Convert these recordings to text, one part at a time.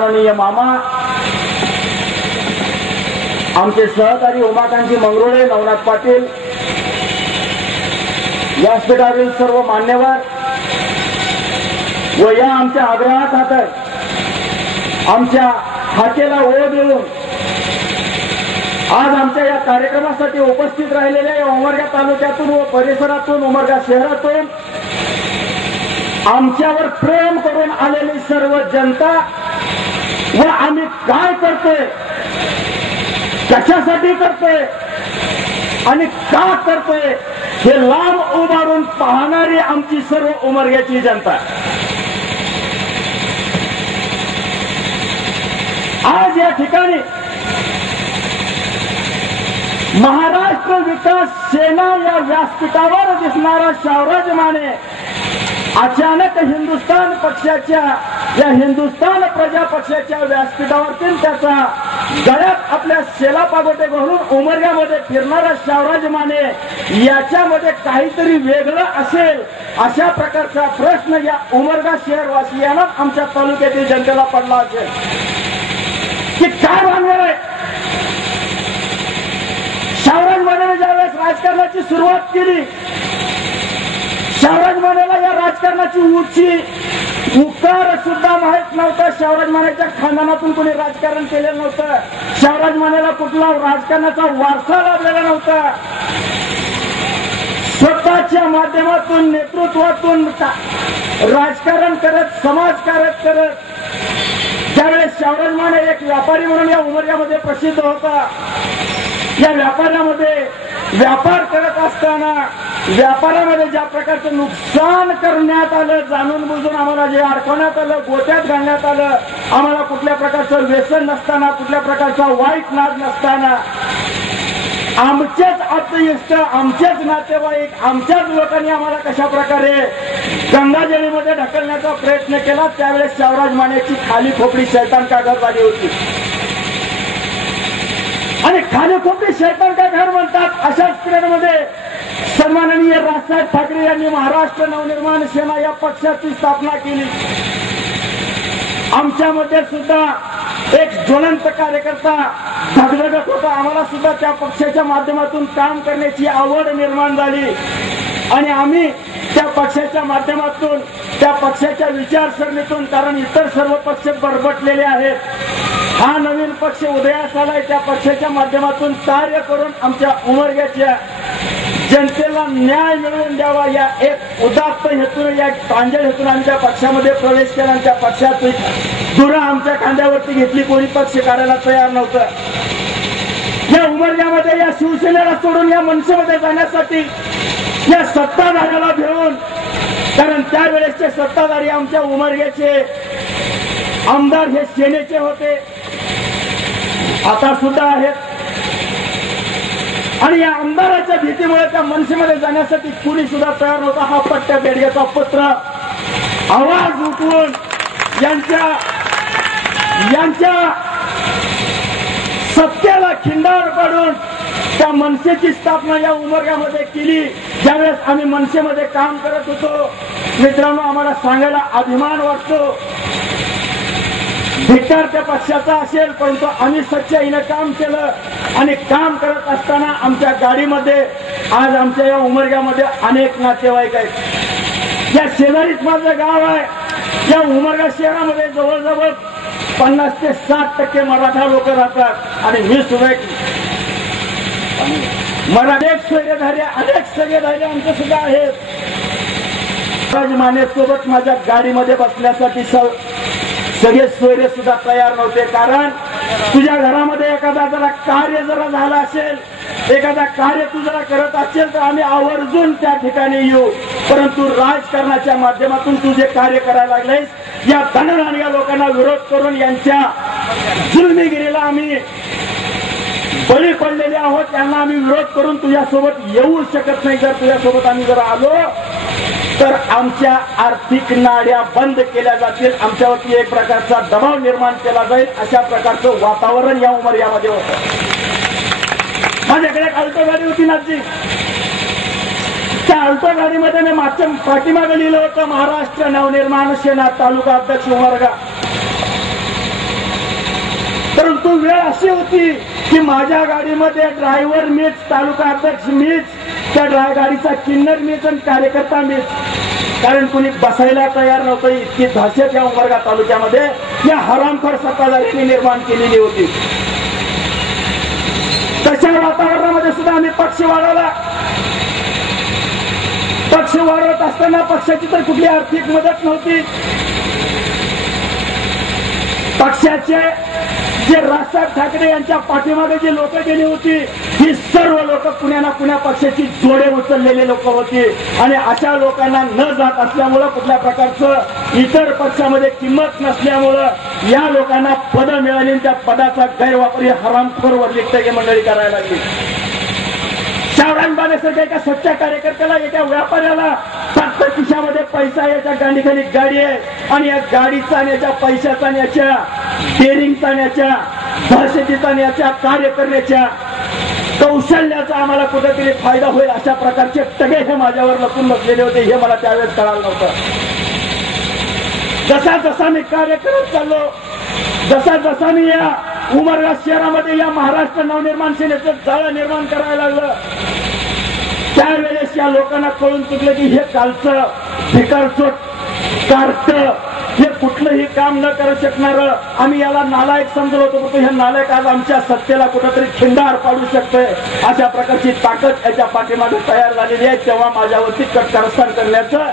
माननीय मामा आमचे सहकारी उमाकांती मंगरुळे नवनाथ पाटील व्यासपीठावरील सर्व मान्यवर व या आमच्या आग्रहात खातर आमच्या हाकेला ओळ देऊन आज आमच्या या कार्यक्रमासाठी उपस्थित राहिलेल्या या उमरगा तालुक्यातून व परिसरातून उमरगा शहरातून आमच्यावर प्रेम करून आलेली सर्व जनता व आम्ही काय करतोय? कशासाठी करतोय? आणि का करतोय? हे लांब उभारून पाहणारी आमची सर्व उमर्ग्याची जनता. आज या ठिकाणी महाराष्ट्र विकास सेना या व्यासपीठावर दिसणारा शावराज माने अचानक हिंदुस्थान पक्षाच्या या हिंदुस्थान प्रजा पक्षाच्या व्यासपीठावरती त्याचा गळ्यात आपल्या शेला पागोटे घालून उमरग्यामध्ये फिरणारा शावराज माने याच्यामध्ये काहीतरी वेगळं असेल अशा प्रकारचा प्रश्न या उमरगा शहरवासियांना आमच्या तालुक्यातील जनतेला पडला असेल. की काय भानगड आहे? शावराज मानेने ज्यावेळेस राजकारणाची सुरुवात केली शावराज मानेला या राजकारणाची उंची उकार सुद्धा माहीत नव्हता. शावराज मानेच्या खानदानातून कोणी राजकारण केलेलं नव्हतं. शावराज मानेला कुठला राजकारणाचा वारसा लाभलेला नव्हता. स्वतःच्या माध्यमातून नेतृत्वातून राजकारण करत समाजकारक करत ज्यावेळेस शिवराज माने एक व्यापारी म्हणून या उमर्यामध्ये प्रसिद्ध होता. या व्यापारामध्ये व्यापार करत असताना व्यापारामध्ये ज्या प्रकारचं नुकसान करण्यात आलं जाणून बुजून आम्हाला जे अडकवण्यात आलं गोत्यात घालण्यात आलं आम्हाला कुठल्या प्रकारचं व्यसन नसताना कुठल्या प्रकारचा वाईट नाद नसताना आमचेच आत्मनिष्ठ आमचेच नातेवाईक आमच्याच लोकांनी आम्हाला कशा प्रकारे गंगाजळीमध्ये ढकलण्याचा प्रयत्न केला त्यावेळेस शावराज मानेची खाली खोपडी शैतान कागद झाली होती. आणि खाली खोपडी शैतान का घर म्हणतात अशाच पिरियडमध्ये सन्माननीय राजसाहेब ठाकरे यांनी महाराष्ट्र नवनिर्माण सेना या पक्षाची स्थापना केली. आमच्यामध्ये सुद्धा एक ज्वलंत कार्यकर्ता धगधगत होता. आम्हाला सुद्धा त्या पक्षाच्या माध्यमातून काम करण्याची आवड निर्माण झाली. आणि आम्ही त्या पक्षाच्या माध्यमातून त्या पक्षाच्या विचारसरणीतून कारण इतर सर्व पक्ष बरबटलेले आहेत. हा नवीन पक्ष उदयास आलाय. त्या पक्षाच्या माध्यमातून कार्य करून आमच्या उमरग्याच्या जनतेला न्याय मिळवून द्यावा. या एक उदात्त हेतून या प्रांजळ हेतून आमच्या पक्षामध्ये प्रवेश केला. आमच्या त्या पक्षात दुरा आमच्या खांद्यावरती घेतली. कोणी पक्ष काढायला तयार नव्हतं. या उमरग्यामध्ये या शिवसेनेला सोडून या मनसेमध्ये जाण्यासाठी या सत्ताधाऱ्याला भेऊन कारण त्यावेळेसचे सत्ताधारी आमच्या उमरग्याचे आमदार हे सेनेचे होते. आता सुद्धा आहेत. आणि या अंधाराच्या भीतीमुळे त्या मनसेमध्ये जाण्यासाठी कुणी सुद्धा तयार नव्हता. हा पट्ट्या बेडग्याचा पत्र. आवाज उठवून यांच्या यांच्या सत्याला खिंडार पाडून त्या मनसेची स्थापना या उमरग्यामध्ये केली. ज्यावेळेस आम्ही मनसेमध्ये काम करत होतो मित्रांनो आम्हाला सांगायला अभिमान वाटतो. विचार त्या पक्षाचा असेल परंतु आम्ही सच्चाईनं काम केलं आणि काम करत असताना आमच्या गाडीमध्ये आज आमच्या या उमरग्यामध्ये अनेक नातेवाईक आहेत. या शेजारीच माझं गाव आहे. या उमरगा शहरामध्ये जवळजवळ पन्नास ते साठ टक्के मराठा लोक राहतात आणि मी सुद्धा एक मराठी अनेक सोयरेधारे अनेक सगळेधारे आमचे सुद्धा आहेत. राज माने सोबत माझ्या गाडीमध्ये बसण्यासाठी सगळे सोयरे सुद्धा तयार नव्हते कारण तुझ्या घरामध्ये एखादा जरा कार्य जरा झालं असेल एखादा कार्य तू जरा करत असेल तर आम्ही आवर्जून त्या ठिकाणी येऊ. परंतु राजकारणाच्या माध्यमातून तू जे कार्य करायला लागलेस या धनराणग्या लोकांना विरोध करून यांच्या जुलमीगिरीला आम्ही बळी पडलेले आहोत त्यांना आम्ही विरोध करून तुझ्यासोबत येऊ शकत नाही. जर तुझ्यासोबत आम्ही जर आलो तर आमच्या आर्थिक नाड्या बंद केल्या जातील. आमच्यावरती एक प्रकारचा दबाव निर्माण केला जाईल. अशा प्रकारचं वातावरण या उमर यामध्ये होतं. माझ्याकडे अल्टो गाडी होती नाजी त्या अल्टो गाडीमध्ये मी मागच्या पाठीमागे लिहिलं होतं महाराष्ट्र नवनिर्माण सेना तालुका अध्यक्ष उमरगा. अशी होती की माझ्या गाडीमध्ये ड्रायव्हर मीच तालुका अध्यक्ष मीच त्या ड्राय गाडीचा किन्नर मीच आणि कार्यकर्ता मीच. कारण कुणी बसायला तयार नव्हतं इतकी दहशत या उमरगा तालुक्यामध्ये. या हरामखोर सत्ताधाऱ्यांनी निर्माण केलेली होती. तशा वातावरणामध्ये सुद्धा आम्ही पक्ष वाढवला. पक्ष वाढवत असताना पक्षाची तर कुठली आर्थिक मदत नव्हती. पक्षाचे जे राजसाहेब ठाकरे यांच्या पाठीमागे जी लोक गेली होती ही सर्व लोक पुण्याला पुण्या पक्षाची जोडे उचललेले लोक होती. आणि अशा लोकांना न जात असल्यामुळं कुठल्या प्रकारचं इतर पक्षामध्ये किंमत नसल्यामुळं या लोकांना पद मिळाली त्या पदाचा गैरवापर ही हरामखोर वर्लिकटे मंडळी करायला लागली. शावरान बाण्यासारख्या एका सच्च्या कार्यकर्त्याला एका व्यापाऱ्याला फक्त खिशामध्ये पैसा याच्या गांडीखाली गाडी आहे. आणि या गाडीचा याच्या पैशाचा याच्या डेअरिंगचा याच्या दहशतीचा याच्या कार्य करण्याच्या कौशल्याचा आम्हाला कुठेतरी फायदा होईल अशा प्रकारचे टगे हे माझ्यावर लपून बसलेले होते. हे मला त्यावेळेस कळालं नव्हतं. जसा जसा मी कार्य करत चाललो जसा जसा मी या उमरगा शहरामध्ये या महाराष्ट्र नवनिर्माण सेनेचं जाळं निर्माण करायला लागलं त्यावेळेस या लोकांना कळून चुकलं की हे कालचं भिकारचं कारचं हे कुठलंही काम न करू शकणार आम्ही याला नालायक समजलो होतो परंतु हे नालायक आज आमच्या सत्तेला कुठंतरी खिंडार पाडू शकतोय. अशा प्रकारची ताकद याच्या पाठीमागे तयार झालेली आहे. तेव्हा माझ्यावरती कटकारस्थान करण्याचं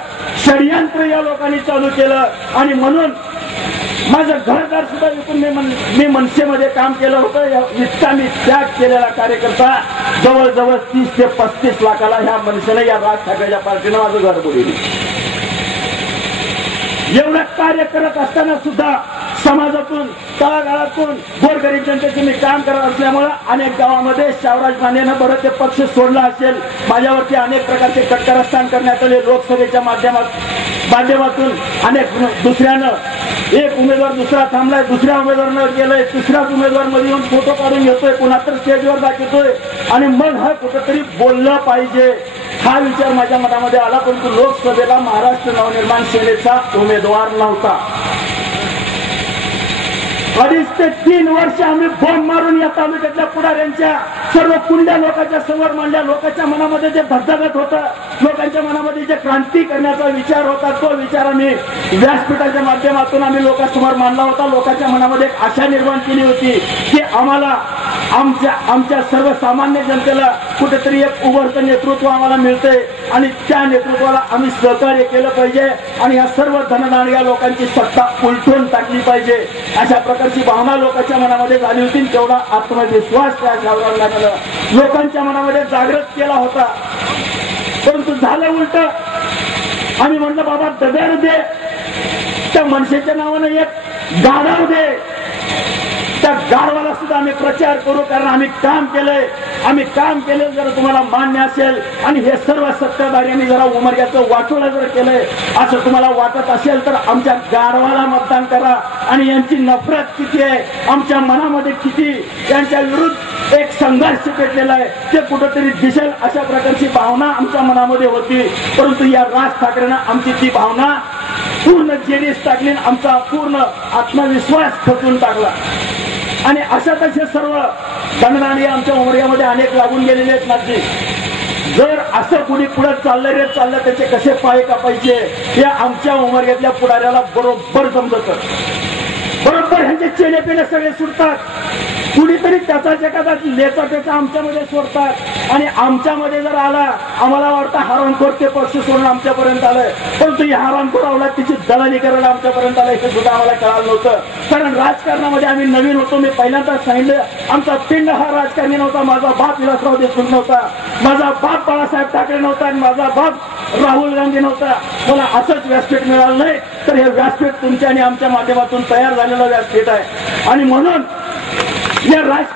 षडयंत्र या लोकांनी चालू केलं. आणि म्हणून माझं घरदार सुद्धा विकून मी म्हण मी मनसेमध्ये काम केलं होतं. या- इतका मी त्याग केलेला कार्यकर्ता जवळजवळ तीस ते पस्तीस लाखाला ह्या मनसेने या राज ठाकरेच्या पार्टीनं माझं घर बुडवलं. एवढं कार्य करत असताना सुद्धा समाजातून तळागाळातून गोरगरीब जनतेचे मी काम करत असल्यामुळं अनेक गावामध्ये शावराज मानेनं बरं ते पक्ष सोडला असेल. माझ्यावरती अनेक प्रकारचे कट्टरस्थान करण्यात आले. लोकसभेच्या माध्यमात माध्यमातून अनेक दुसऱ्यानं एक उमेदवार दुसरा थांबलाय दुसऱ्या उमेदवारानं गेलाय तिसऱ्याच उमेदवारमध्ये येऊन फोटो काढून घेतोय पुन्हा तर स्टेजवर दाखवतोय. आणि मग हा कुठंतरी बोललं पाहिजे. हा विचार माझ्या मनामध्ये आला परंतु लोकसभेला महाराष्ट्र नवनिर्माण सेनेचा उमेदवार नव्हता. अडीच ते तीन वर्ष आम्ही बोंब मारून या तालुक्यातल्या पुढाऱ्यांच्या सर्व कुंड्या लोकांच्या समोर मांडल्या. लोकांच्या मनामध्ये जे धगधगत होतं लोकांच्या मनामध्ये जे क्रांती करण्याचा विचार होता तो विचार आम्ही व्यासपीठाच्या माध्यमातून आम्ही लोकांसमोर मांडला होता. लोकांच्या मनामध्ये एक आशा निर्माण केली होती की आम्हाला आमच्या आमच्या सर्वसामान्य जनतेला कुठेतरी एक उभरतं नेतृत्व आम्हाला मिळतंय. आणि त्या नेतृत्वाला आम्ही सहकार्य केलं पाहिजे आणि या सर्व धनदांडग्या लोकांची सत्ता उलटून टाकली पाहिजे. अशा प्रकारची भावना लोकांच्या मनामध्ये झाली होती आणि तेवढा आत्मविश्वास त्या शाहरुखानं लोकांच्या मनामध्ये जागृत केला होता. परंतु झालं उलट. आम्ही म्हणलं बाबा दगड दे. त्या मनसेच्या नावानं एक गाढव दे. त्या गाढवाला सुद्धा आम्ही प्रचार करू कारण आम्ही काम केलंय. आम्ही काम केलं जर तुम्हाला मान्य असेल. आणि हे सर्व सत्ताधाऱ्यांनी जरा उमरग्याचं वाटोळा जर केलंय असं तुम्हाला वाटत असेल तर आमच्या गाढवाला मतदान करा. आणि यांची नफरत किती आहे? आमच्या मनामध्ये किती? यांच्या विरुद्ध एक संघर्ष पेटलेला आहे. ते कुठंतरी दिसेल अशा प्रकारची भावना आमच्या मनामध्ये होती. परंतु या राज ठाकरेनं आमची ती भावना पूर्ण जेरीस टाकली आणि आमचा पूर्ण आत्मविश्वास खचून टाकला. आणि अशा तसे सर्व दणदाणी आमच्या उमर्यामध्ये अनेक लागून गेलेले आहेत माझी जर असं कुणी पुढे चाललं रे चाललं त्याचे कसे पाय कापायचे हे आमच्या उमर्यातल्या पुढाऱ्याला बरोबर समजत. बरोबर ह्यांचे चेले पेले सगळे सुटतात. कुणीतरी त्याचा एखादा लेचा त्याचा आमच्यामध्ये सोडतात. आणि आमच्यामध्ये जर आला आम्हाला वाटतं हरणखोर ते पक्ष सोडून आमच्यापर्यंत आलंय. परंतु ही हरणखोर आवला तिची दलाली करायला आमच्यापर्यंत आलंय हे सुद्धा आम्हाला कळालं नव्हतं. कारण राजकारणामध्ये आम्ही नवीन होतो मी पहिल्यांदाच सांगितलं आमचा पिंड हा राजकारणी नव्हता माझा बाप विलासराव देशमुख नव्हता माझा बाप बाळासाहेब ठाकरे नव्हता आणि माझा बाप राहुल गांधी नव्हता. मला असंच व्यासपीठ मिळालं नाही तर हे व्यासपीठ तुमच्या आणि आमच्या माध्यमातून तयार झालेलं व्यासपीठ आहे. आणि म्हणून या राज